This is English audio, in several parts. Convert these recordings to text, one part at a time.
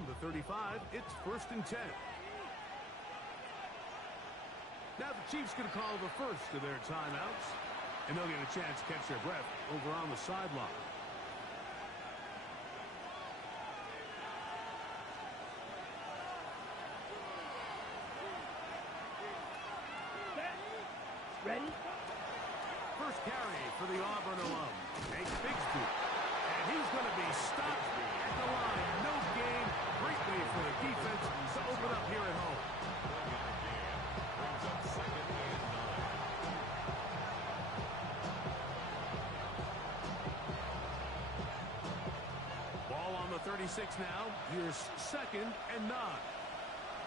From the 35, it's 1st and 10. Now the Chiefs going to call the first of their timeouts, and they'll get a chance to catch their breath over on the sideline. Ready? First carry for the Auburn alum, Nate Bigsby. And he's going to be stopped at the line. No gain. Great way for the defense to open up here at home. Ball on the 36 now. Here's 2nd and 9.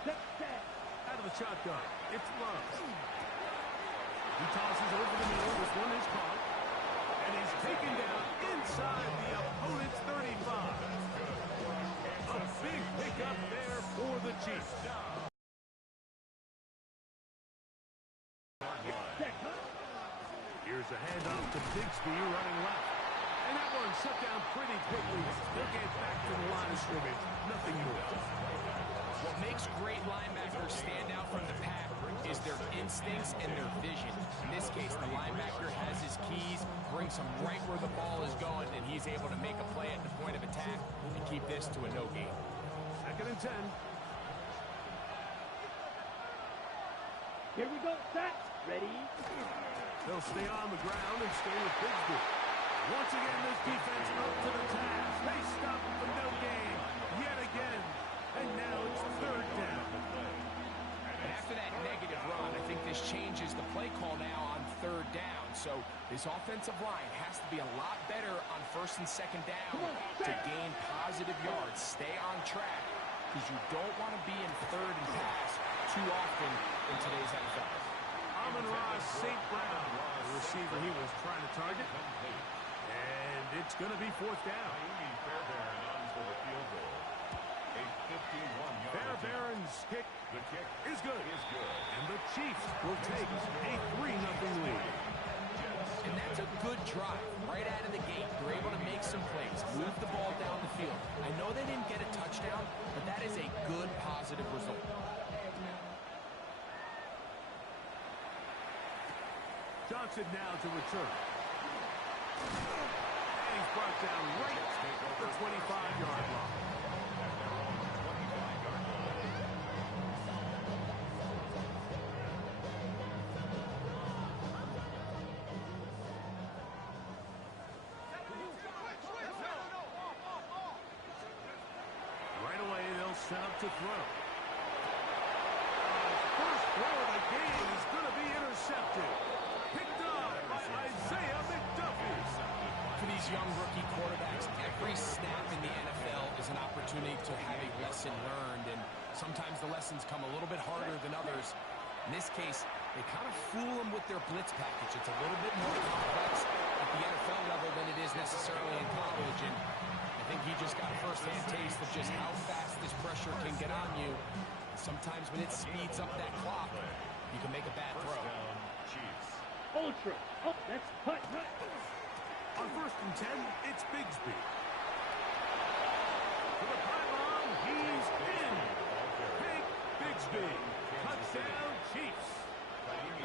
Out of the shotgun, it's Love. He tosses over the middle. This one is caught. And he's taken down inside the opponent's 35. A big pickup there for the Chiefs. Here's a handoff to Bigsby running left. And that one shut down pretty quickly. They'll get back to the line of scrimmage. Nothing more. What makes great linebackers stand out from the pack is their instincts and their vision. In this case, the linebacker has his keys, brings him right where the ball is going, and he's able to make a play at the point of attack and keep this to a no gain. 2nd and 10. Here we go, set. Ready? They'll stay on the ground and stay with Bigsby. Once again, this defense up to the task. They stop for no gain yet again. And now it's 3rd down. And after that negative run, I think this changes the play call now on 3rd down. So this offensive line has to be a lot better on 1st and 2nd down to gain positive yards. Stay on track because you don't want to be in 3rd and pass too often in today's NFL. Amon-Ra St. Brown, the receiver he was trying to target. And it's going to be 4th down. Fairbairn's kick is good. And the Chiefs will take a 3-0 lead. And that's a good drive right out of the gate. They're able to make some plays, move the ball down the field. I know they didn't get a touchdown, but that is a good, positive result. Johnson now to return. And he's brought down right at the 25-yard line. Set up to throw. First throw of the game is going to be intercepted. Picked up by Isaiah McDuffie. For these young rookie quarterbacks, every snap in the NFL is an opportunity to have a lesson learned, and sometimes the lessons come a little bit harder than others. In this case, they kind of fool them with their blitz package. It's a little bit more complex at the NFL level than it is necessarily in college, and I think he just got a first-hand taste of just how fast this pressure can get on you. Sometimes when it speeds up that clock, you can make a bad throw. Ultra. Oh, that's cut. On 1st and 10, it's Bigsby. To the pylon, he's in. Big Bigsby. Touchdown, Chiefs.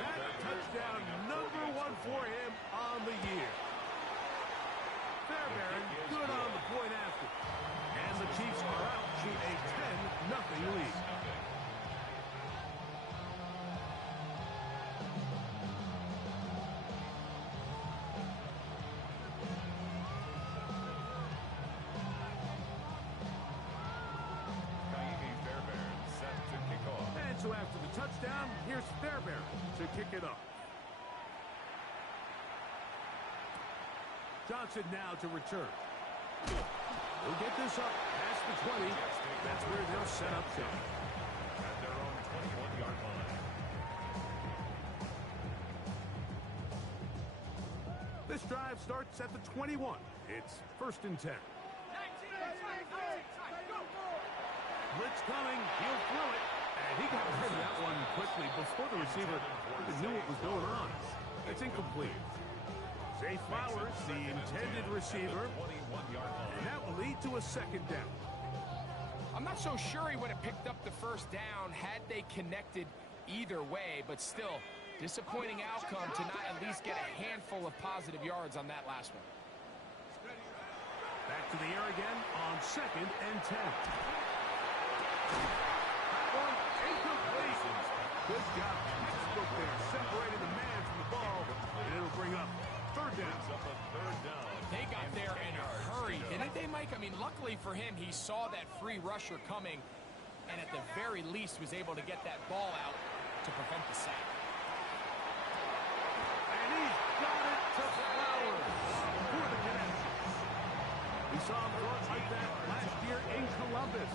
That touchdown number 1 for him on the year. Fairbairn good on the point after. And the Chiefs are out to a 10-0 lead. And so after the touchdown, here's Fairbairn to kick it off. Johnson now to return. He'll get this up past the 20. That's where they'll set up shop. At their own 21-yard line. This drive starts at the 21. It's 1st and 10. Blitz coming. He'll throw it. And he got rid of that one quickly before the receiver even knew what was going on. It's incomplete. Zay Flowers, the intended receiver, and that will lead to a 2nd down. I'm not so sure he would have picked up the first down had they connected either way, but still, disappointing outcome to not at least get a handful of positive yards on that last one. Back to the air again on 2nd and 10. That one incomplete. Good job. Textbook there, separating the man from the ball, and it'll bring up 3rd down. They got there in a hurry, didn't they, Mike? I mean, luckily for him, he saw that free rusher coming, and at the very least was able to get that ball out to prevent the sack. And he's got it to Flowers for the connection. We saw him throw it like that last year in Columbus.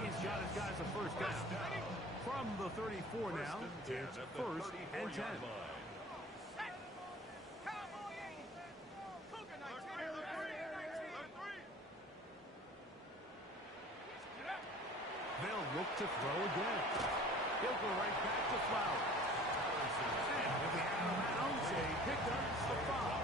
He's got his guys a first down. From the 34 now, it's 1st and 10. They'll look to throw again. He'll go right back to Flowers. And with the out of bounds, they picked up the foul.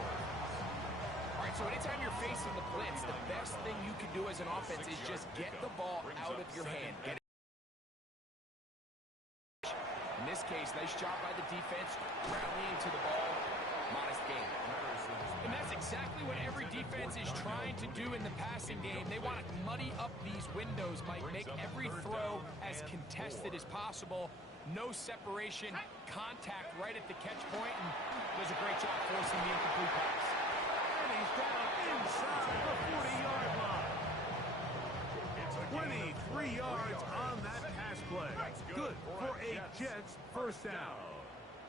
All right, so anytime you're facing the blitz, the best thing you can do as an offense is just get the ball out of your hand. Get it. In this case, nice job by the defense, rallying to the ball. Modest gain. And that's exactly what every defense is trying to do in the passing game. They want to muddy up these windows, Mike, make every throw as contested as possible. No separation, contact right at the catch point, and does a great job forcing the incomplete pass. And he's down inside the 40-yard line. 23 yards on that pass play. Good for a Jets first down.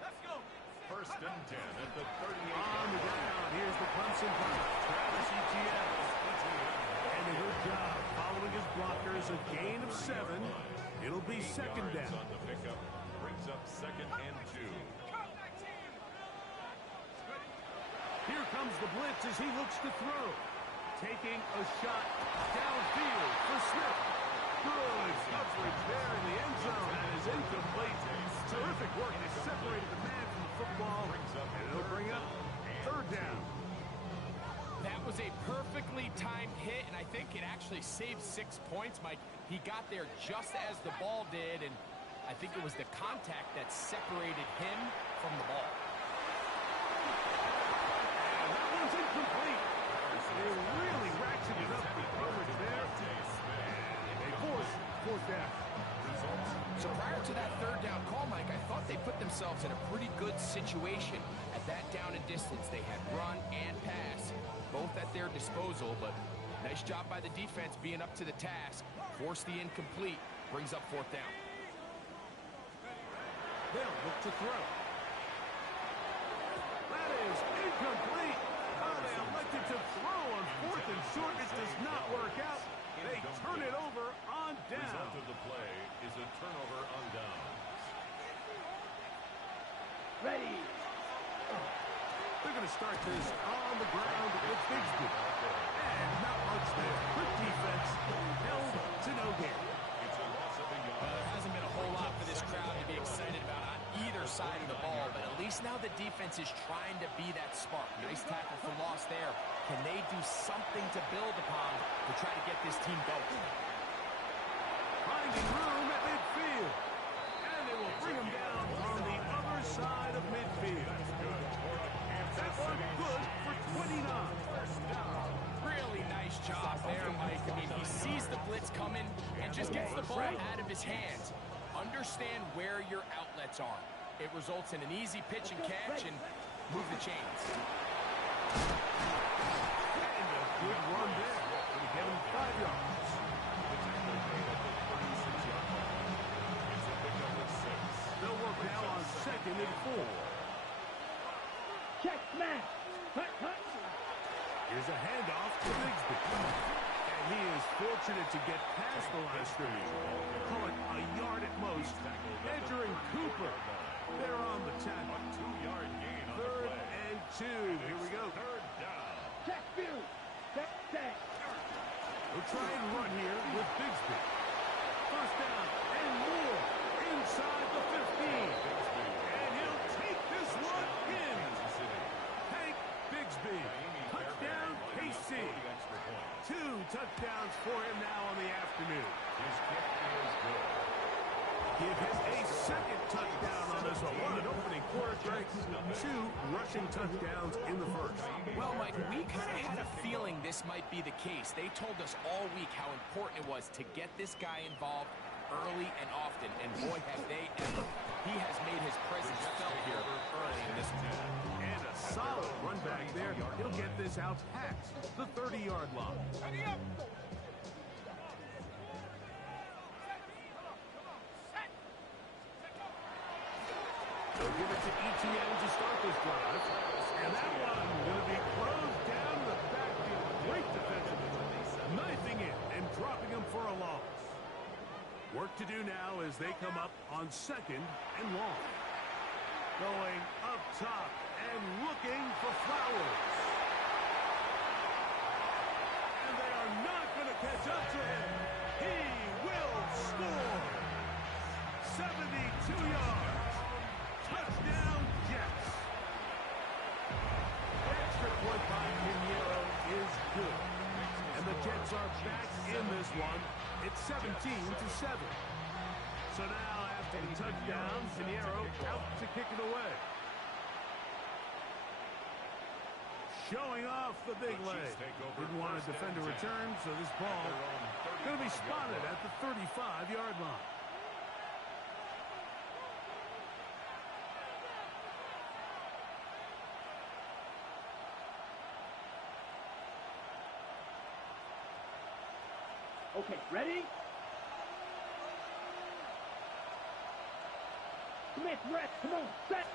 Let's go. 1st and 10 at the 38. On the ground, here's the Clemson punter, Travis Etienne. And a good job following his blockers, a gain of 7. It'll be 2nd down. On the pickup, brings up 2nd and 2. Here comes the blitz as he looks to throw. Taking a shot downfield for Smith. Good coverage there in the end zone. That is incomplete. Terrific work. They separated the man from the football. And it'll bring up 3rd down. That was a perfectly timed hit, and I think it actually saved 6 points, Mike. He got there just as the ball did, and I think it was the contact that separated him from the ball. And that one's incomplete. They really ratcheted up the coverage there. And they force 4th down. So prior to that 3rd down call, Mike, I thought they put themselves in a pretty good situation at that down and distance. They had run and pass, both at their disposal, but nice job by the defense being up to the task. Force the incomplete, brings up 4th down. They'll look to throw. That is incomplete. Oh, they elected to throw on 4th and short. It does not work out. They turn it over on down. Result of the play is a turnover on down. Ready. They're going to start this on the ground with Bigsby. And not much there. Quick defense. Held to no gain. It's a loss of a yard. Well, there hasn't been a whole lot for this crowd to be excited about on either side of the ball, but at least now the defense is trying to be that spark. Nice tackle for loss there. Can they do something to build upon to try to get this team going? Finding room at midfield. And they will bring him down on the other side of midfield. That one good for 29. Really nice job there, Mike. I mean, he sees the blitz coming and just gets the ball out of his hands. Understand where your outlets are. It results in an easy pitch and catch and move the chains. And a good run there. It'll get him 5 yards. They'll work now on 2nd and 4. Check smash. Hut, hut. Here's a handoff to Bigsby. And he is fortunate to get past the line of scrimmage. Call it a yard at most. Entering Cooper. They're on the 10. A 2-yard gain on the 3rd play. and 2. Here we go. 3rd down. Check view. Check set. We'll try and run here with Bigsby. 1st down and more inside the 15. And he'll take this one in. Hank Bigsby. Touchdown, KC. see. 2 touchdowns for him now on the afternoon. His kick is good. Give him a second touchdown on this one. What an opening quarter, Greg. 2 rushing touchdowns in the first. Well, Mike, we kind of had a feeling this might be the case. They told us all week how important it was to get this guy involved early and often, and boy, have they ever. He has made his presence felt here early in this one. And a solid run back there. He'll get this out past the 30-yard line. They'll give it to ETN to start this drive. And that one going to be closed down the backfield. Great defensive play. Knifing it and dropping him for a loss. Work to do now as they come up on 2nd and long. Going up top and looking for Flowers. And they are not going to catch up to him. He will score. 72 yards. Touchdown, Jets. The extra point by Pinheiro is good. And the Jets are back in this one. It's 17-7. So now after the touchdown, Pinheiro out to kick it away. Showing off the big leg. Didn't want to defend a return, so this ball going to be spotted at the 35-yard line. Okay, ready? Smith, rest, come on, set.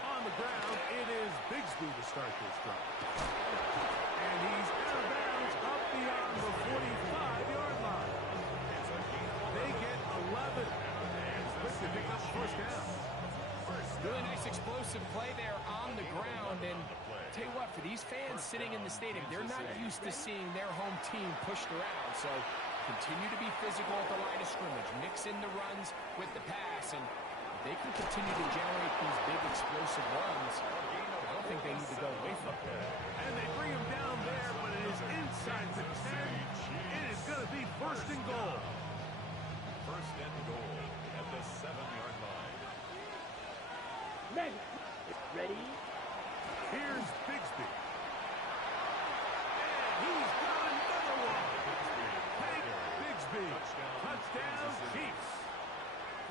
On the ground, it is Bigsby to start this drive. And he's out of bounds up beyond the 45-yard line. They get 11. And quick to pick up the first down. Really nice explosive play there on the ground. And tell you what, for these fans sitting in the stadium, they're not used to seeing their home team pushed around. So continue to be physical at the line of scrimmage. Mix in the runs with the pass. And they can continue to generate these big explosive runs. I don't think they need to go away from it. And they bring him down there, but it is inside the 10. It is going to be 1st and goal. 1st and goal at the 7-yard line. Men, ready? Here's Bigsby. And he's got another one. Hank Bigsby. Touchdown, Chiefs.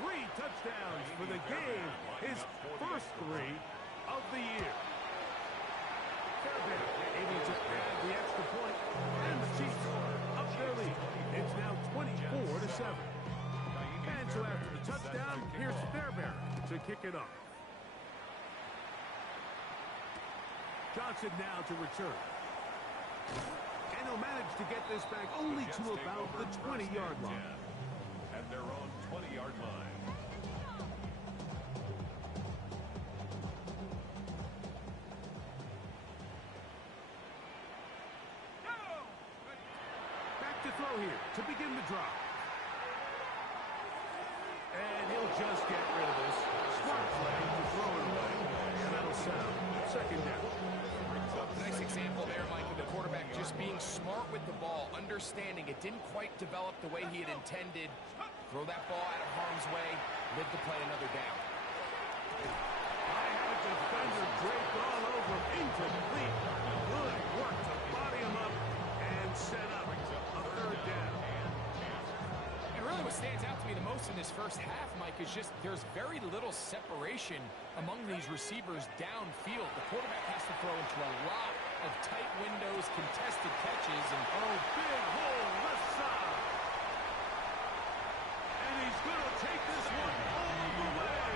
3 touchdowns for the game. His first 3 of the year. Fairbairn able to add the extra point, and the Chiefs up their lead. It's now 24-7. And so after the touchdown, here's Fairbairn to kick it off. Johnson now to return. And he'll manage to get this back only to about the 20-yard line. At their own 20-yard line. Back to throw here to begin the drive. And he'll just get rid of this. Smart play to throw it away. And that'll sound 2nd down. Nice example there, Mike, of the quarterback just being smart with the ball, understanding it didn't quite develop the way he had intended. Throw that ball out of harm's way, live to play another down. I have a defender draped all over, incomplete. Good work to body him up and set up a 3rd down. And really what stands out to me the most in this first half, Mike, is just there's very little separation among these receivers downfield. The quarterback has to throw into a lot of tight windows, contested catches, and Big hole left side. And he's going to take this one all the way.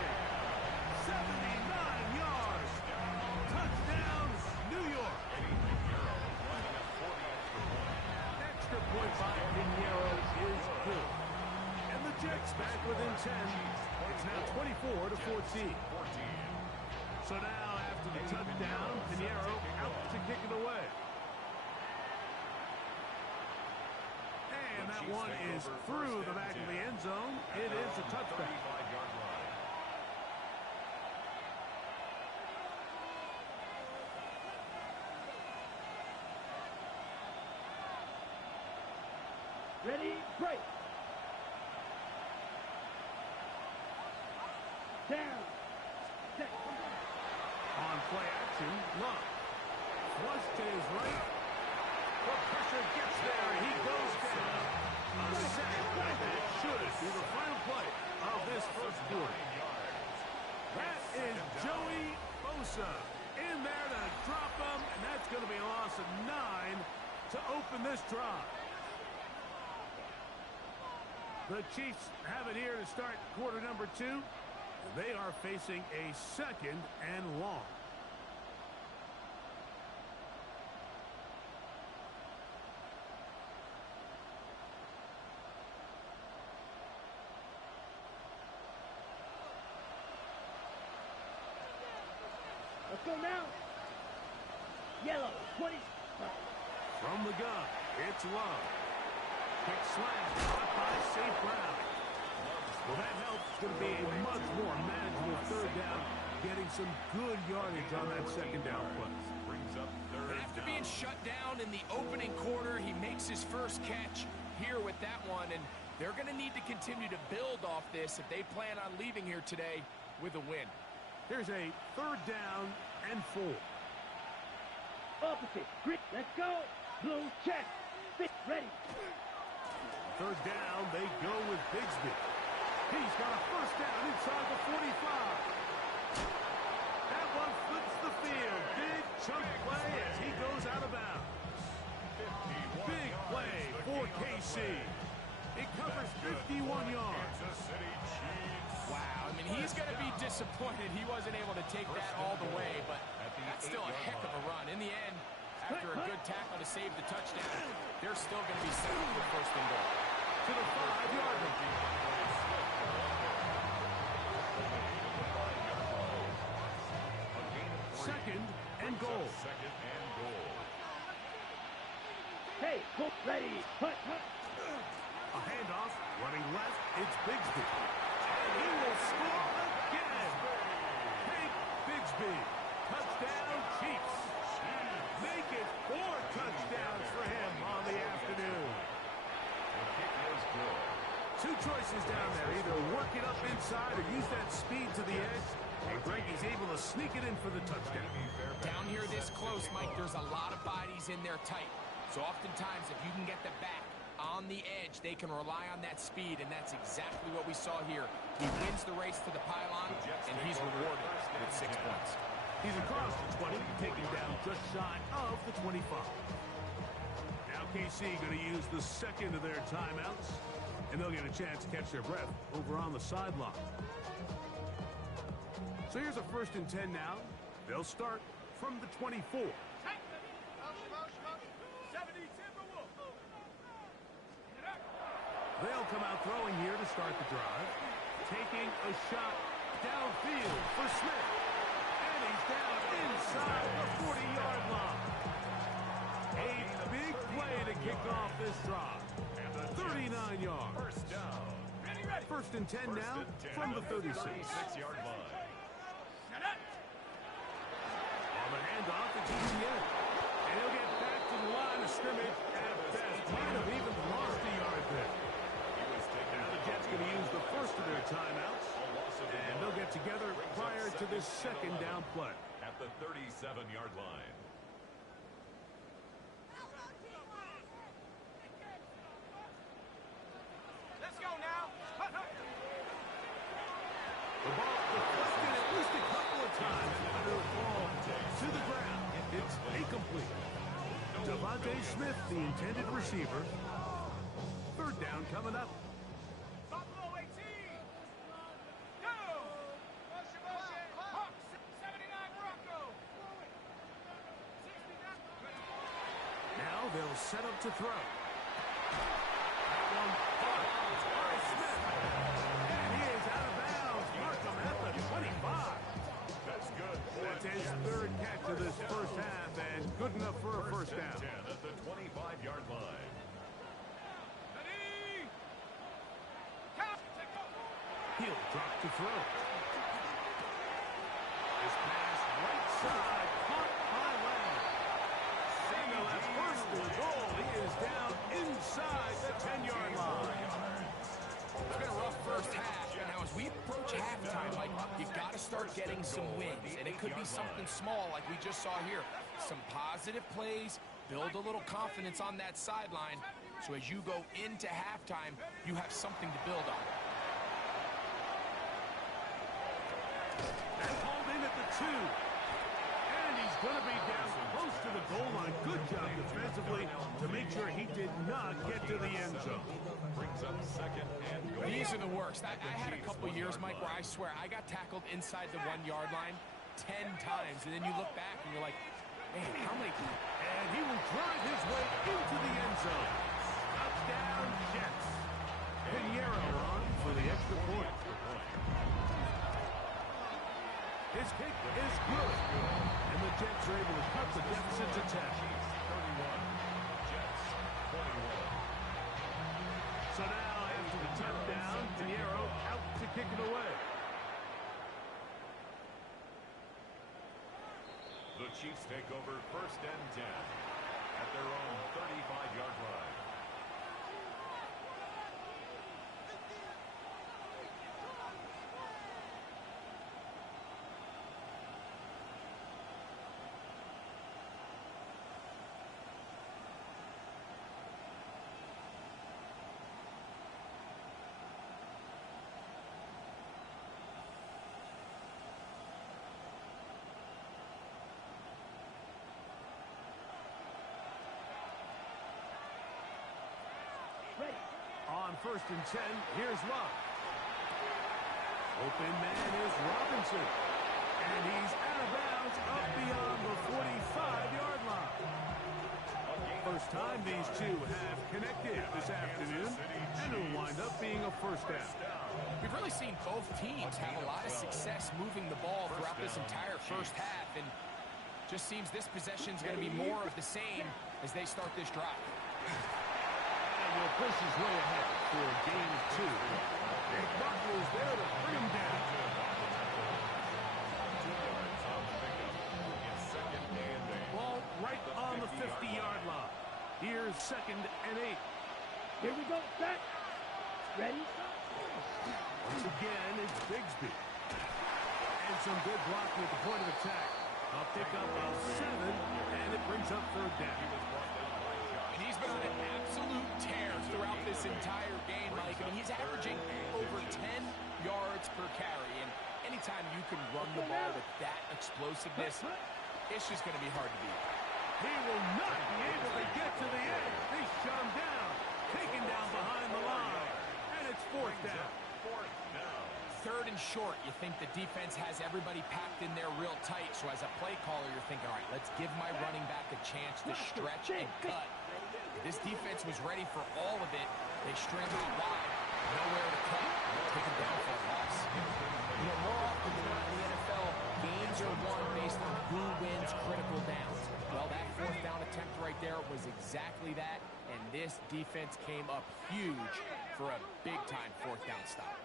79 yards. Touchdown, New York. Extra point by Pinheiro is good. And the Jets back within 10. It's now 24-14. So now after the touchdown, Pinheiro out to kick it away. And that one is through the back of the end zone. It is a touchback. Ready, break. Down. Set. On play action, Love. Flush to his right. The pressure gets there. He goes down. A sack. That should be the final play of this first quarter. That is Joey Bosa in there to drop him, and that's going to be a loss of 9 to open this drive. The Chiefs have it here to start quarter number 2. They are facing a 2nd and long. Let's go now. Yellow, 20. From the gun, it's Love. Kick slam, caught by St. Brown. Well, that helps. It's going to be a much more manageable third down, getting some good yardage on that second down play. Brings up third And after down. being shut down in the opening quarter, he makes his first catch here with that one, and they're going to need to continue to build off this if they plan on leaving here today with a win. Here's a third down and 4. Opposite. Green. Let's go. Blue check. Fit. Ready. Third down, they go with Bigsby. He's got a first down inside the 45. That one flips the field. Big chunk play as he goes out of bounds. Big play for KC. It covers 51 yards. Kansas City Chiefs. Wow, I mean, he's going to be disappointed he wasn't able to take that all the way, but that's still a heck of a run. In the end, after a good tackle to save the touchdown, they're still going to be set up for first and goal. To the 5-yard line. Second and goal. Second and goal. Hey, go. Ready. Hut, hut. A handoff, running left, it's Bigsby. And he will score again. Hank Bigsby. Touchdown, Chiefs. Make it 4 touchdowns for him on the afternoon. The kick is good. 2 choices down there. Either work it up inside or use that speed to the edge. And Greggy's able to sneak it in for the touchdown. Down here this close, Mike, there's a lot of bodies in there tight. So oftentimes, if you can get the back on the edge, they can rely on that speed, and that's exactly what we saw here. He wins the race to the pylon, and he's rewarded with 6 points. He's across the 20, taking down just shy of the 25. Now KC going to use the second of their timeouts, and they'll get a chance to catch their breath over on the sideline. So here's a 1st and 10 now. They'll start from the 24. They'll come out throwing here to start the drive. Taking a shot downfield for Smith. And he's down inside the 40-yard line. A big play to kick off this drive. 39 yards. First down. 1st and 10 now from the 36. 36-yard line. On the handoff, it's ETN. And he'll get back to the line of scrimmage at best. Might have even lost a yard there. Now the Jets going to use the first of their timeouts. And they'll get together prior to this second down play. At the 37-yard line. Let's go now. The ball deflected at least a couple of times, but it'll fall to the ground. It's incomplete. Devontae Smith, the intended receiver. 3rd down coming up. Buffalo 18. Go. Motion. Hawks. 79 Bronco. Now they'll set up to throw. That one caught by Smith. And he is out of bounds. Markham at the 25. That's good. That's his 3rd catch of this first half, and good enough for a first down. 10 at the 25-yard line. He'll drop to throw. This pass right side, caught by Lamb. Samuel has 1st and goal. He is down inside the 10-yard getting some wins, and it could be something small like we just saw here. Some positive plays, build a little confidence on that sideline, so as you go into halftime, you have something to build on. And hauled in at the 2. And he's going to be down close to the goal line. Good job defensively to make sure he did not get to the end zone. Brings up second and goal. These are the worst. I had a couple years, Mike, where I swear I got tackled inside the 1-yard line 10 times, and then you look back and you're like, man, how many? And he will drive his way into the end zone. Touchdown, Jets. Pinheiro on for the extra point. His kick is good. And the Jets are able to cut the deficit to 10. 31. Jets 21. So now, after the touchdown, Pinheiro out to kick it away. The Chiefs take over first and 10 at their own 35-yard line. On first and 10, here's Luck. Open man is Robinson. And he's out of bounds up beyond the 45-yard line. First time these two have connected this afternoon, and it'll wind up being a first down. We've really seen both teams have a lot of success moving the ball throughout this entire first half, and just seems this possession is going to be more of the same as they start this drive. And will push his way ahead for game 2. Nick Buckner is there to bring him down. Ball right on the 50-yard line. Here's second and 8. Here we go. Set. Ready. Once again, it's Bigsby. And some good blocking at the point of attack. A pickup of 7, and it brings up third down. And he's been on an absolute tear throughout this entire game, Mike. I mean, he's averaging over 10 yards per carry. And anytime you can run the ball with that explosiveness, it's just going to be hard to beat. He will not be able to get to the end. They shut him down. Taken down behind the line. And it's fourth down. Third and short, you think the defense has everybody packed in there real tight. So as a play caller, you're thinking, all right, let's give my running back a chance to stretch and cut. This defense was ready for all of it. They string out wide, nowhere to cut. Take it down for a loss. You know, more often than not in the NFL, games are won based on who wins critical downs. Well, that fourth down attempt right there was exactly that, and this defense came up huge for a big-time fourth down stop.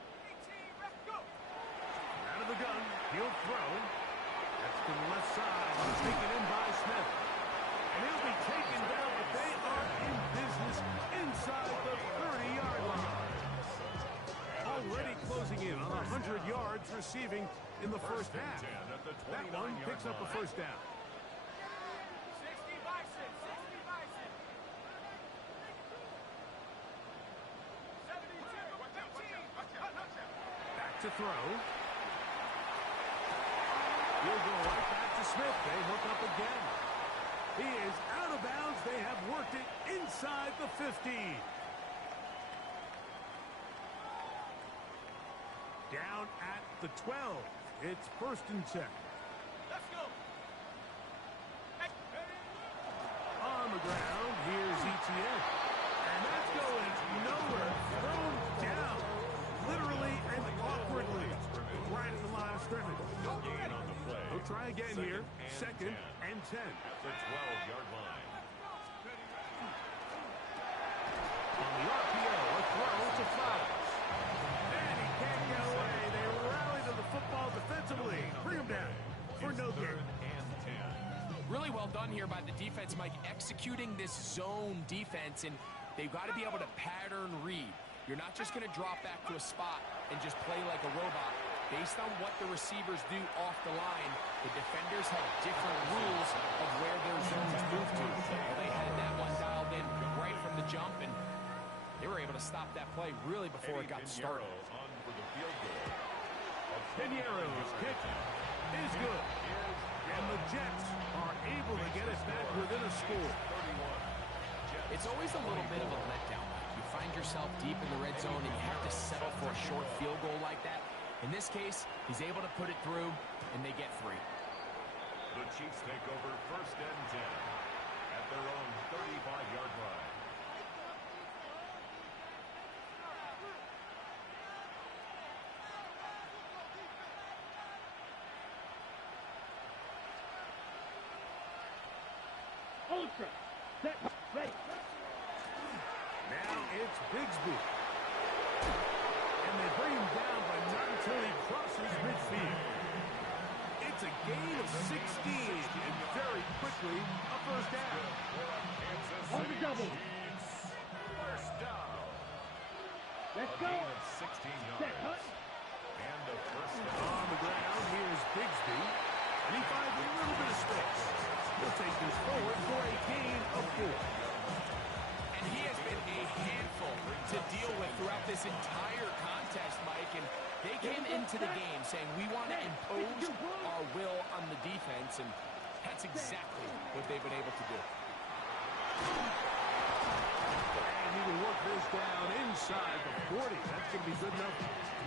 Out of the gun, he'll throw. That's to the left side. Taken in by Smith. And he'll be taken down, but they are in business inside the 30-yard line. Already closing in on 100 yards receiving in the first half. That one picks up a first down. Back to throw. He'll go right back to Smith. They hook up again. He is out of bounds. They have worked it inside the 15. Down at the 12. It's first and 10. Let's go. On the ground, here's ETN. And that's going nowhere. Thrown down. Literally and awkwardly. Right at the line of scrimmage. Gain on the play. He'll try again here. Second and 10. At the 12-yard line. On the RPO, a throw to Flowers. And he can't get away. They rally to the football defensively. Bring him down for no gain. And 10. Really well done here by the defense, Mike, executing this zone defense, and they've got to be able to pattern read. You're not just going to drop back to a spot and just play like a robot. Based on what the receivers do off the line, the defenders have different rules of where their zones move to. Well, they had that one dialed in right from the jump, and they were able to stop that play really before it got started. On for the field goal. Piñeiro's kick is good. And the Jets are able to get it back within a score. It's always a little bit of a letdown. You find yourself deep in the red zone, and you have to settle for a short field goal like that. In this case, he's able to put it through, and they get 3. The Chiefs take over first and 10 at their own 35-yard line. Ultra. Set. Ready. Now it's Bigsby. And they bring him down, but not until he crosses midfield. It's a gain of 16, and very quickly, a first down. On the double. First down. Let's A go. gain of 16 Set. yards. Cut. And a first down. On the ground, here's Bigsby. And he finds a little bit of space. He'll take this forward for a gain of 4. And he has been a handful to deal with throughout this entire contest, Mike. And they came into the game saying, we want to impose our will on the defense. And that's exactly what they've been able to do. And he will work this down inside the 40. That's going to be good enough.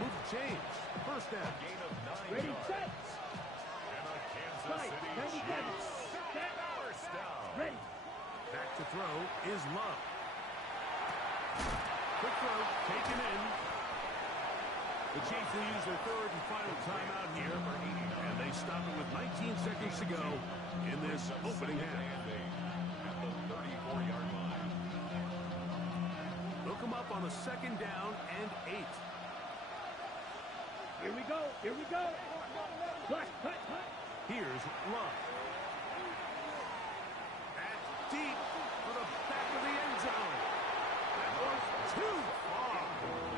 Move the chains. First down. Gain of 9 Ready. yards. Set. And a Kansas Right. City 97. Chiefs. Set. First down. Ready. Back to throw is Love. Quick throw, taken in. The Chiefs will use their third and final timeout here. And they stop it with 19 seconds to go in this opening half. At the 34-yard line. Look them up on a second down and 8. Here we go. Here we go. Cut. Cut. Cut. Here's Love. That's deep for the back of the end zone. That was too far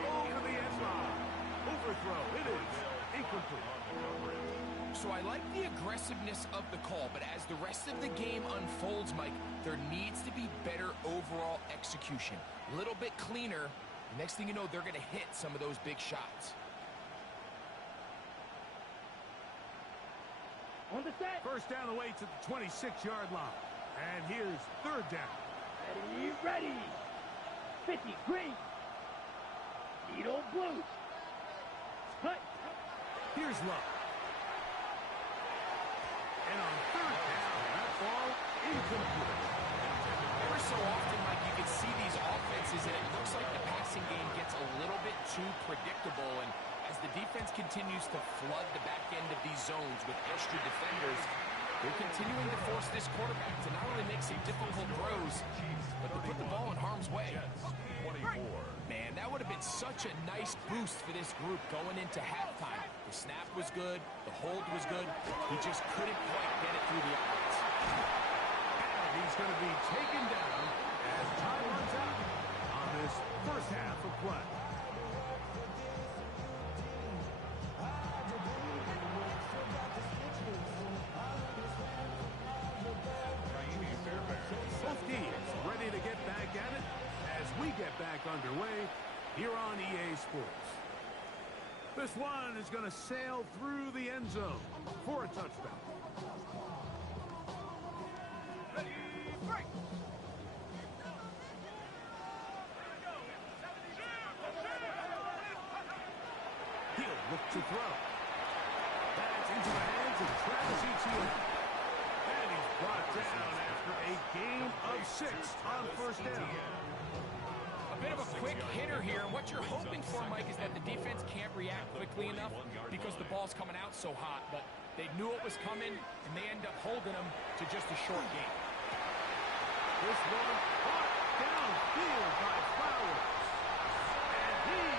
over the end line. Overthrow. It is incomplete. So I like the aggressiveness of the call, but as the rest of the game unfolds, Mike, there needs to be better overall execution. A little bit cleaner. Next thing you know, they're going to hit some of those big shots. On the set. First down the way to the 26-yard line. And here's third down. Ready. Ready. 50. Green. Needle blue. Cut. Here's Love. And on third down, that ball incomplete. Ever so often, Mike, you can see these offenses, and it looks like the passing game gets a little bit too predictable. And as the defense continues to flood the back end of these zones with extra defenders, they're continuing to force this quarterback to not only make some difficult throws, but to put the ball in harm's way. 24. Man, that would have been such a nice boost for this group going into halftime. The snap was good, the hold was good. He just couldn't quite get it through the eyes. And he's going to be taken down as time runs out on this first half of play. Both teams ready to get back at it as we get back underway here on EA Sports. This one is going to sail through the end zone for a touchdown. Ready. Break. He'll look to throw. That's into the hands of Travis Etienne. And he's brought down after a gain of 6 on first down. A bit of a quick hitter here. What you're hoping for, Mike, is that the defense can't react quickly enough because the ball's coming out so hot. But they knew it was coming, and they end up holding them to just a short gain. This one caught downfield by Flowers. And he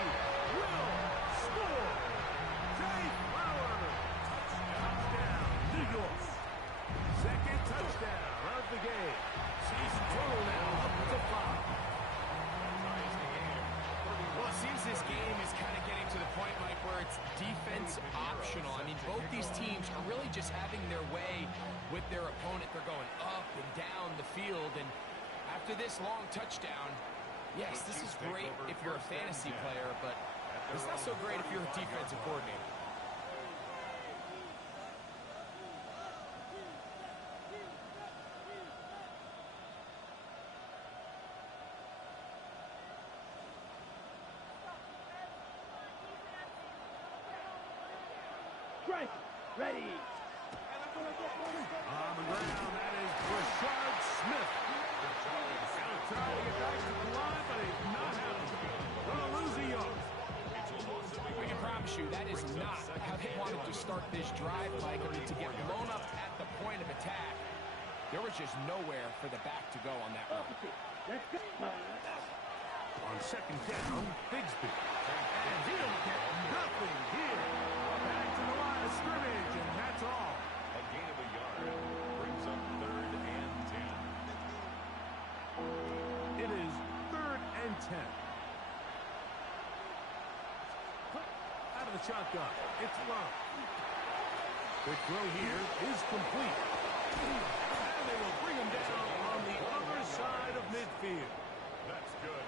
will score. Jay Flowers. Touchdown, New York. Second touchdown of the game. Season total now up to 5. Well, it seems this game is kind of getting to the point, Mike, where it's defense defense optional. I mean, both these teams are really just having their way with their opponent. They're going up and down the field, and after this long touchdown, yes, this is great if you're a fantasy player, but it's not so great if you're a defensive coordinator. Strike. Ready. On the ground, that is Rashard Smith. Gonna try to get back to the line, but he's not happening. Gonna lose a yard. I can promise you that is not how they wanted to start this drive, Mike. I mean, to get blown up at the point of attack, there was just nowhere for the back to go on that run. Let's go. On second down, Bigsby. And he don't get nothing here. Back to the line of scrimmage, and that's all. A gain of a yard brings up 3rd and 10. It is 3rd and 10. Out of the shotgun, it's Love. The throw here is complete. And they will bring him down on the other side of midfield. That's good.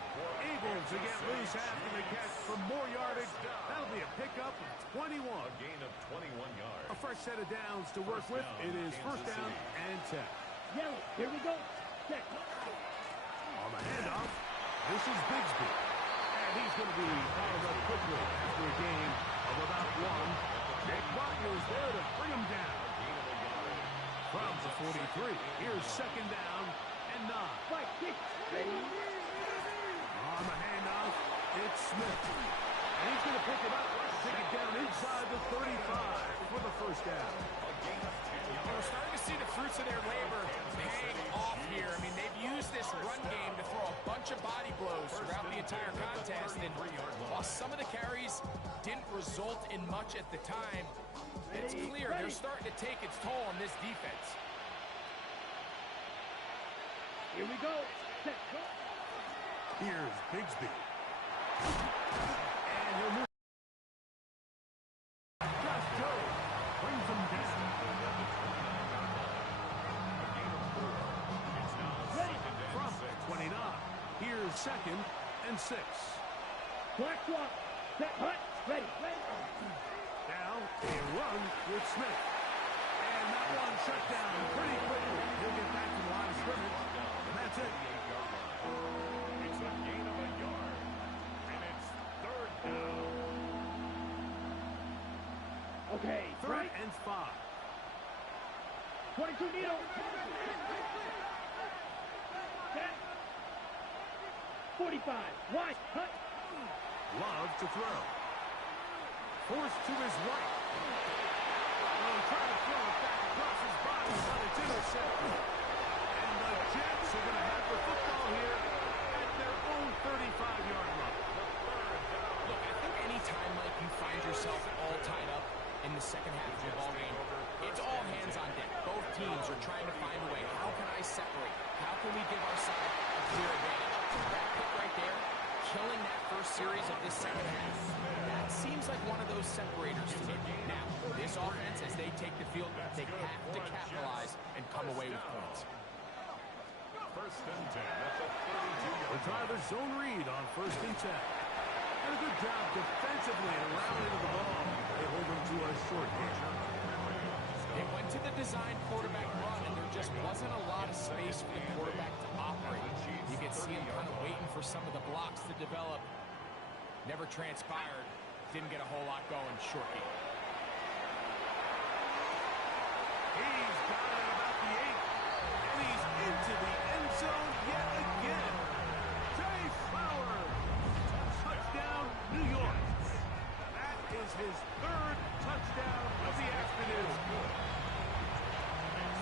Able to get loose after the catch for more yardage. That'll be a pickup of 21. A gain of 21 yards. A fresh set of downs to work with. It is first down and 10. Yellow. Here we go. Check. On the handoff, this is Bigsby. And he's going to be followed up quickly after a gain of about 1. Nick Buckner's there to bring him down. From the 43, here's second down and 9. Fight. Kick. Ready. On the handoff, it's Smith. And he's going to pick it up, take it down inside the 35 for the first down. We're starting to see the fruits of their labor paying off here. I mean, they've used this run game to throw a bunch of body blows throughout the entire contest. And while some of the carries didn't result in much at the time, it's clear they're starting to take its toll on this defense. Here we go. Set. Go. Here's Bigsby. And he'll move. Just Joe brings him down. From 29. Here's second and 6. Black swap. Set. Hut. Ready. Ready. Now a run with Smith. And that one shut down pretty quickly. He'll get back to the line of scrimmage. And that's it. It's a gain of a yard. And it's 3rd down. Okay. 3rd and 5. 22 needle. Set. 45. Wide. Hut. Love to throw. Forced to his right. Trying to throw it back across his body, but it's intercepted. And the Jets are going to have the football here at their own 35-yard line. Look, I think any time, Mike, you find yourself all tied up in the second half of the ball game, it's all hands on deck. Both teams are trying to find a way. How can I separate? How can we give our side a clear advantage? That pick right there, killing that first series of this second half, that seems like one of those separators to me. Now, this offense, as they take the field, they have to capitalize and come away with points. First and 10. That's a 32-yard. The driver's zone read on first and 10. And a good job defensively around into the ball. They hold him to a short game. They went to the design quarterback run, and there just wasn't a lot of space for the quarterback to operate. You could see him kind of waiting for some of the blocks to develop. Never transpired. Didn't get a whole lot going. Short game. He's got it about the 8. And he's into the end zone yet again. Jay Flowers. Touchdown, New York. That is his 3rd touchdown of the afternoon.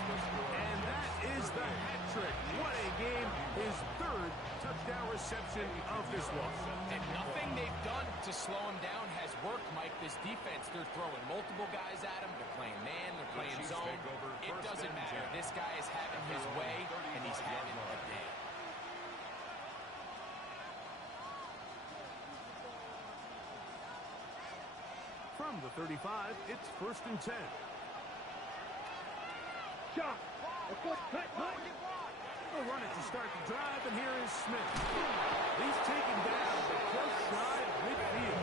And that is the hat trick. What a game. His 3rd touchdown reception of this one. And nothing they've done to slow him down has worked, Mike. This defense, they're throwing multiple guys at him. They're playing man, they're playing zone. It doesn't matter. This guy is having his way, and he's having a day. From the 35, it's 1st and 10. Shot. A foot cut. They'll run it to start the drive, and here is Smith. He's taken down, but just shy of midfield.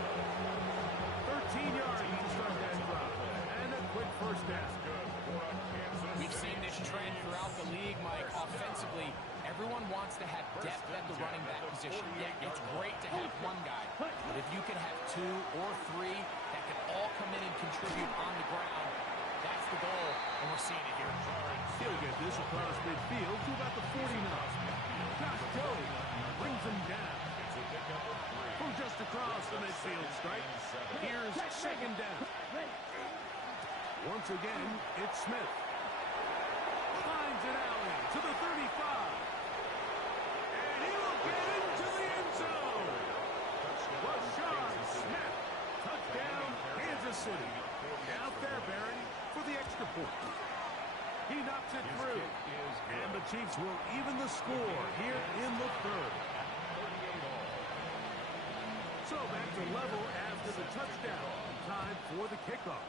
13 yards to start that drive. And a quick first down. We've seen this trend throughout the league, Mike. Offensively, everyone wants to have depth at the running back position. Yeah, it's great to have one guy, but if you can have 2 or 3 that can all come in and contribute on the ground, that's the goal, and we're seeing it here. He'll get this across midfield to about the 49. Josh Jones brings him down. From just across the midfield stripe, here's 2nd down. Once again, it's Smith. Finds an alley to the 35. And he will get into the end zone. Rashard Smith. Touchdown, Kansas City. Now Fairbairn for the extra point. He knocks it through. And the Chiefs will even the score here in the 3rd. So back to level after the touchdown. Time for the kickoff.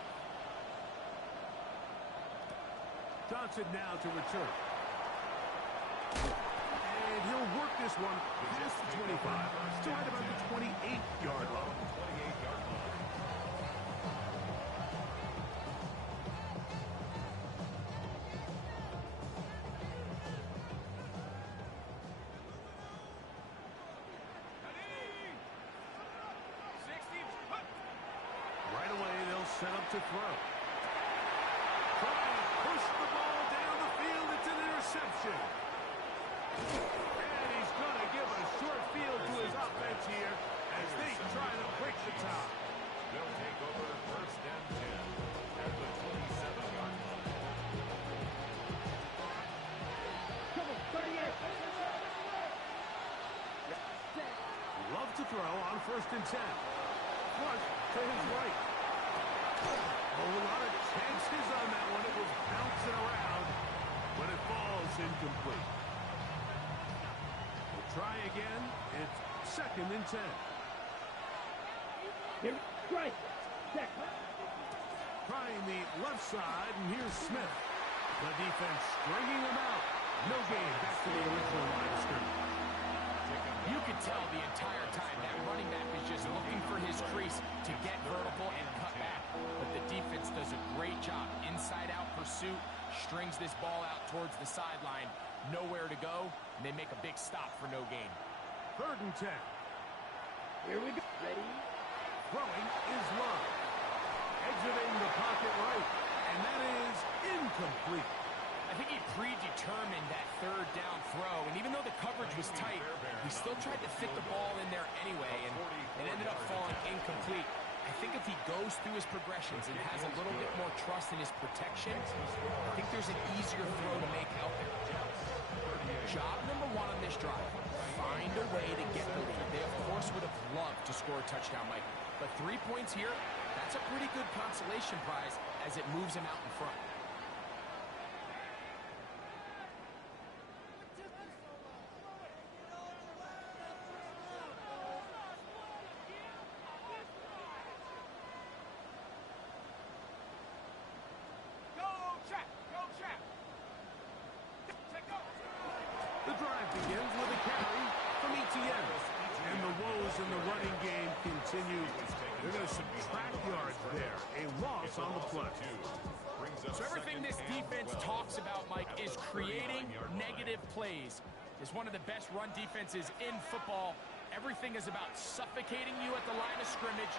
Johnson now to return. And he'll work this one past the 25 to right about the 28-yard line. Right away, they'll set up to throw. Trying to push the ball down the field. It's an interception. And he's going to give a short field to his offense here as they try to break the tie. They'll take over 1st and 10 at the 27-yard line. Come on, 38. Love to throw on 1st and 10. Flush to his right. Oh, a lot of chances on that one. It was bouncing around, but it falls incomplete. We'll try again. It's 2nd and 10. Here, strike. Second. Trying the left side, and here's Smith. The defense stringing him out. No gain. Back to the original line of scrimmage. You could tell the entire time that running back is just looking for his crease to get vertical and cut back. But the defense does a great job. Inside-out pursuit, strings this ball out towards the sideline. Nowhere to go, and they make a big stop for no gain. 3rd and 10. Here we go. Ready? Throwing is low. Exiting the pocket right. And that is incomplete. I think he predetermined that 3rd down throw, and even though the coverage was tight, he still tried to fit the ball in there anyway, and it ended up falling incomplete. I think if he goes through his progressions and has a little bit more trust in his protection, I think there's an easier throw to make out there. Job number 1 on this drive, find a way to get the lead. They, of course, would have loved to score a touchdown, Mike, but 3 points here, that's a pretty good consolation prize as it moves him out in front. The drive begins with a carry from ETN. And the woes in the running game continue. They're going to subtract yards there. A loss on the play. So everything this defense talks about, Mike, is creating negative plays. It's one of the best run defenses in football. Everything is about suffocating you at the line of scrimmage,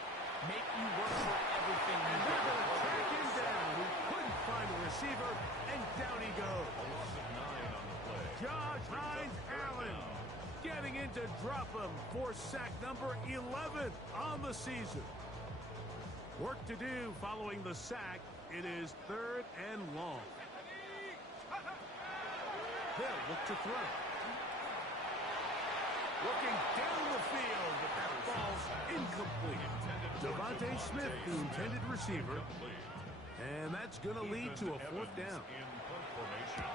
make you work for everything you And do. they're going to track him down. He couldn't find a receiver, and down he goes. A loss of 9 on the play. Josh Hines Allen getting in to drop him for sack number 11 on the season. Work to do following the sack. It is 3rd and long. They'll look to throw. Looking down the field, but that falls incomplete. Devontae Smith, the intended receiver. And that's going to lead to a 4th down. In punt formation.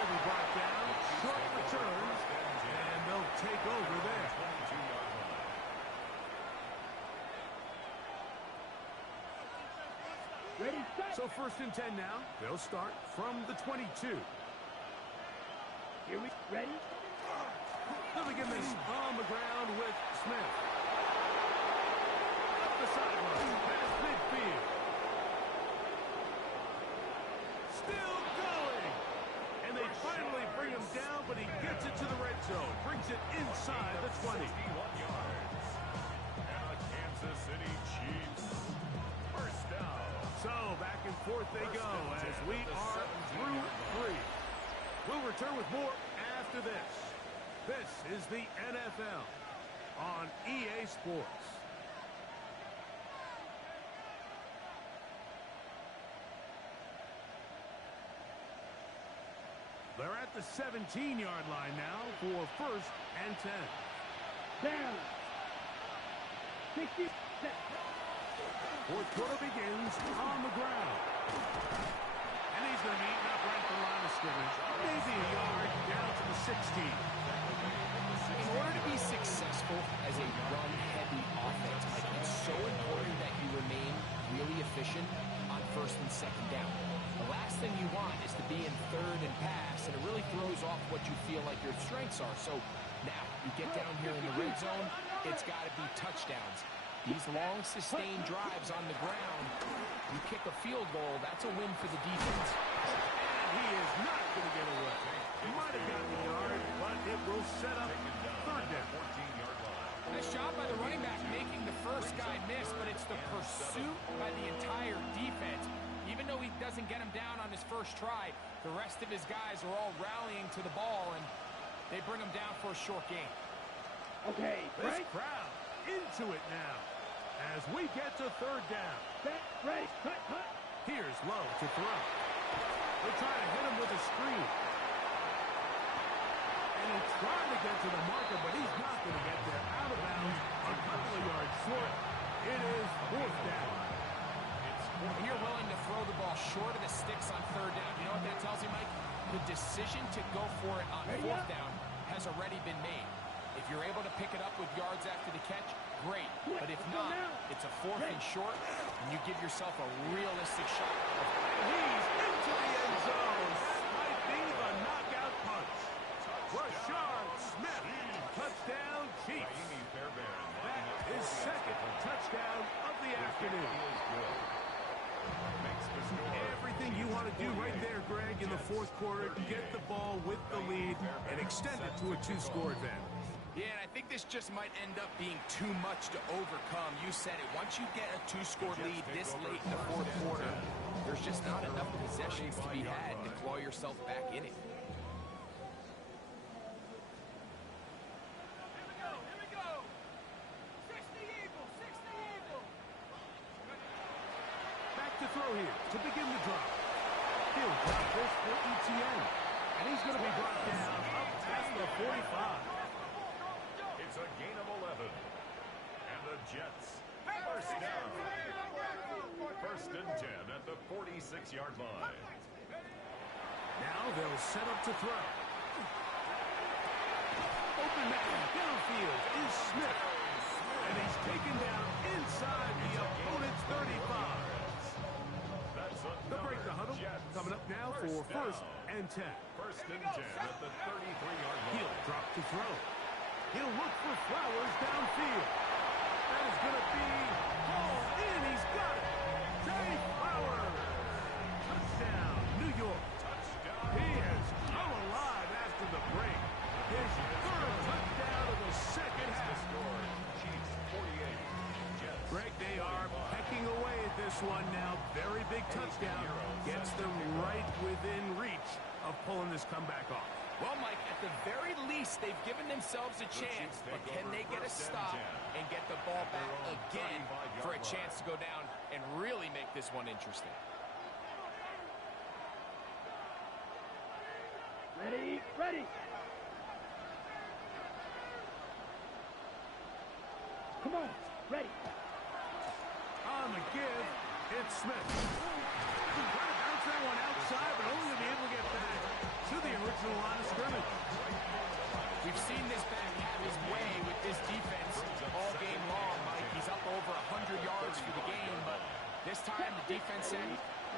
He'll be brought down over there. 22-yard line. Ready, set. So 1st and 10 now. They'll start from the 22. Here we ready. They'll begin this on the ground with Smith. Up the sideline, past midfield. Still going. And they finally bring him down, but he gets it to the red zone. Brings it inside the 20. 61 yards. And the Kansas City Chiefs. First down. So back and forth they go as we are through 3. We'll return with more after this. This is the NFL on EA Sports. They're at the 17-yard line now for 1st and 10. Down. 60. Set. 4th quarter begins on the ground. And he's going to be eaten up right at the line of scrimmage. Maybe a yard down to the 16. In order to be successful as a run-heavy offense, Mike, it's so important that you remain really efficient on 1st and 2nd down. The last thing you want is to be in 3rd and pass, and it really throws off what you feel like your strengths are. So now, you get down here in the red zone, it's got to be touchdowns. These long, sustained drives on the ground, you kick a field goal, that's a win for the defense. And he is not going to get away. He might have gotten the yard, but it will set up 3rd down. 14-yard line. Nice job by the running back making the first guy miss, but it's the pursuit by the entire defense. Even though he doesn't get him down on his first try, the rest of his guys are all rallying to the ball, and they bring him down for a short gain. Okay, This right. crowd into it now as we get to 3rd down. Set. Ready. Cut. Cut. Here's Lowe to throw. They're trying to hit him with a screen. And he's trying to get to the marker, but he's not going to get there. Out of bounds, a couple of yards short. It is 4th down. When you're willing to throw the ball short of the sticks on 3rd down, you know what that tells you, Mike? The decision to go for it on 4th down has already been made. If you're able to pick it up with yards after the catch, great. But if not, it's a 4th and short, and you give yourself a realistic shot. He's into the end zone. Might be the knockout punch. Rashard Smith. Touchdown, Chiefs. Raheem Fairbairn. That is 2nd touchdown of the afternoon. Makes the score. Everything you want to do right there, Greg, in the 4th quarter. Get the ball with the lead and extend it to a 2-score advantage. Yeah, and I think this just might end up being too much to overcome. You said it. Once you get a 2-score lead this late in the 4th quarter, there's just not enough possessions to be had to claw yourself back in it. Back to throw here to begin the drive. He'll drop this for ETN. And he's going to be brought down up past the 45. It's a gain of 11. And the Jets. First down. 1st and 10 at the 46-yard line. Now they'll set up to throw. Open man downfield is Smith. And he's taken down inside the opponent's 35. They'll break the huddle. Coming up now for 1st and 10. 1st and 10 at the 33-yard line. He'll drop to throw. He'll look for Flowers downfield. That is going to be hauled in. He's got it. Jay Flowers. Touchdown, New York. He has come alive after the break. His 3rd touchdown of the 2nd half. Chiefs 48. Jets. Greg, they are pecking away at this one now. Very big touchdown. Gets them right within reach of pulling this comeback off. Well, Mike, at the very least, they've given themselves a chance, but can they get a stop and get the ball back again for a chance to go down and really make this one interesting? Ready. Ready. Come on. Ready. On the give, it's Smith. Trying to bounce that one outside, but only to be able to get back to the original line of scrimmage. We've seen this back half his way with this defense all game long, Mike. He's up over 100 yards for the game, but this time the defense said,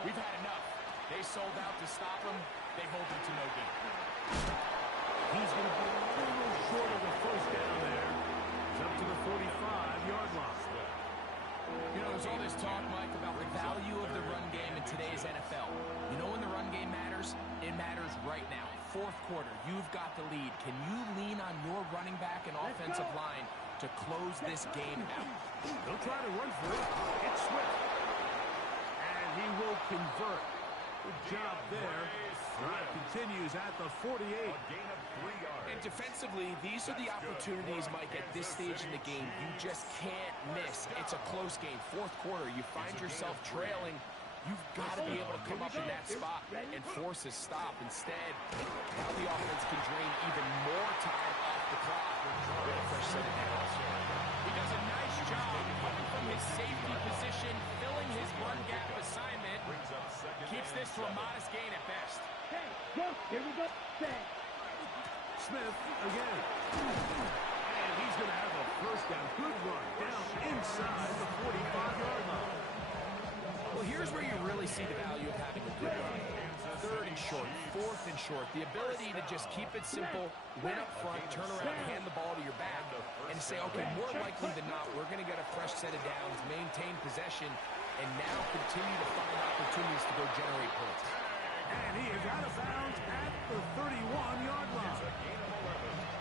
we've had enough. They sold out to stop him. They hold him to no gain. He's going to be a little short of the first down there. He's up to the 45-yard line. You know, there's all this talk, Mike, about the value of the run game in today's NFL. You know when the run game matters? It matters right now. Fourth quarter, you've got the lead. Can you lean on your running back and offensive line to close this game out? They'll try to run for it. It's Swift. And he will convert. Good job there. Drive continues at the 48. And defensively, these are the opportunities, Mike, at this stage in the game. You just can't miss. It's a close game. Fourth quarter, you find yourself trailing. You've got to be able to come up in that spot and force a stop. Instead, now the offense can drain even more time off the clock with a fresh set of downs. He does a nice job coming from his safety position, filling his run gap assignment. Keeps this to a modest gain at best. Hey, look, here we go. Set. Smith again. And he's going to have a first down. Good run down inside the 45-yard line. Well, here's where you really see the value of having a good run. Third and short, fourth and short. The ability to just keep it simple, win up front, turn around, hand the ball to your back, and say, okay, more likely than not, we're going to get a fresh set of downs, maintain possession, and now continue to find opportunities to go generate points. And he is out of bounds at the 31-yard line.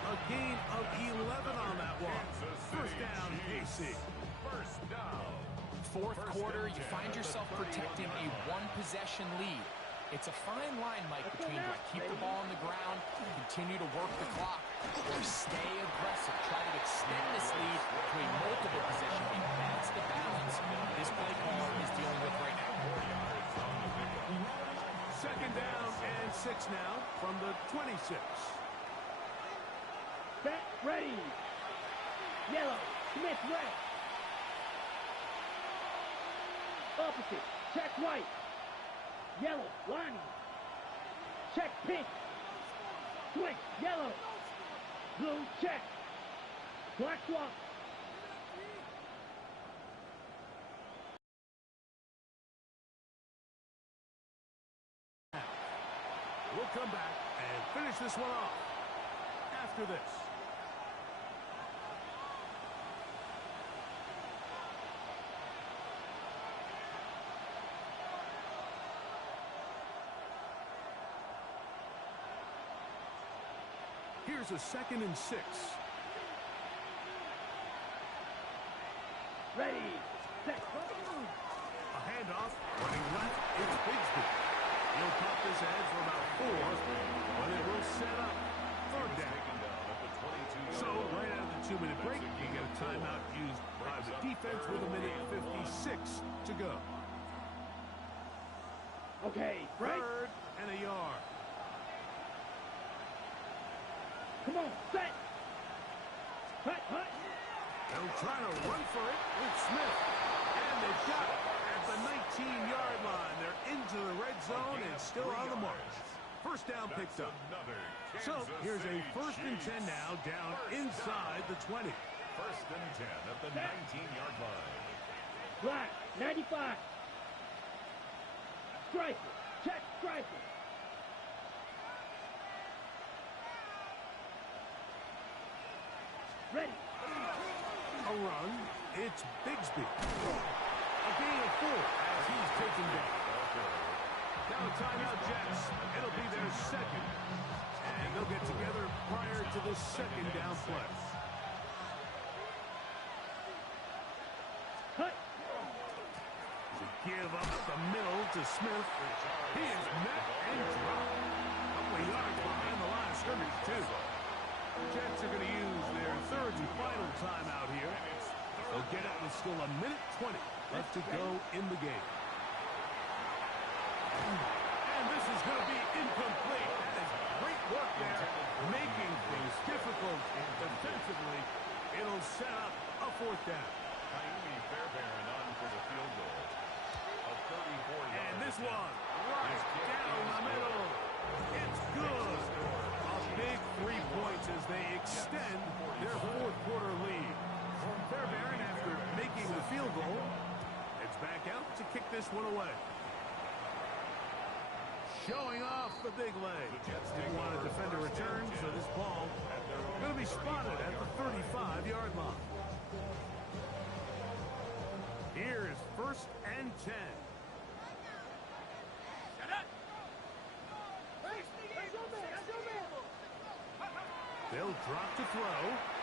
A gain of 11 on that one. First down, KC. First down. Fourth quarter, you find yourself protecting a one-possession lead. It's a fine line, Mike, between do I keep the ball on the ground, continue to work the clock, or stay aggressive, try to extend this lead to a multiple possession lead. That's the balance this play caller is dealing with right now. Second down and 6 now from the 26. Set, ready. Yellow, Smith red. Opposite, check white. Yellow, lining. Check pink. Switch, yellow. Blue, check. Black swap. We'll come back and finish this one off after this. Here's a 2nd and 6. Ready. Set. A handoff. Running left. It's Bigsby. He'll pop this ahead for about 4, but it will set up 3rd down. So right out of the 2-minute break, you get a timeout used by the defense with 1:56 to go. Okay, right. 3rd and a yard. Come on, set. Hut, hut. They'll try to run for it with Smith. And they've got it at the 19-yard line. They're into the red zone and still on the march. First down picked up. So here's a 1st and 10 now down inside the 20. 1st and 10 at the 19-yard line. Black, 95. Striker, check striker. Ready. A run. It's Bigsby. A gain of 4 as he's taken down. Now a timeout, Jets. It'll be their 2nd. And they'll get together prior to the 2nd down play. Hut. To give up the middle to Smith. He is met and dropped. A couple of yards behind the line of scrimmage, too. Jets are going to use their 3rd and final timeout here. They'll get it with still 1:20 left to go in the game. And this is going to be incomplete. That is great work there, making things difficult defensively. It'll set up a 4th down. Fairbairn on for the field goal. A 34-yard. And this one right down the middle. It's good. A big 3 points as they extend their this one away. Showing off the big leg. Didn't want a defender return, so this ball going to be spotted at the 35-yard line. Here's 1st and 10. They'll drop to throw.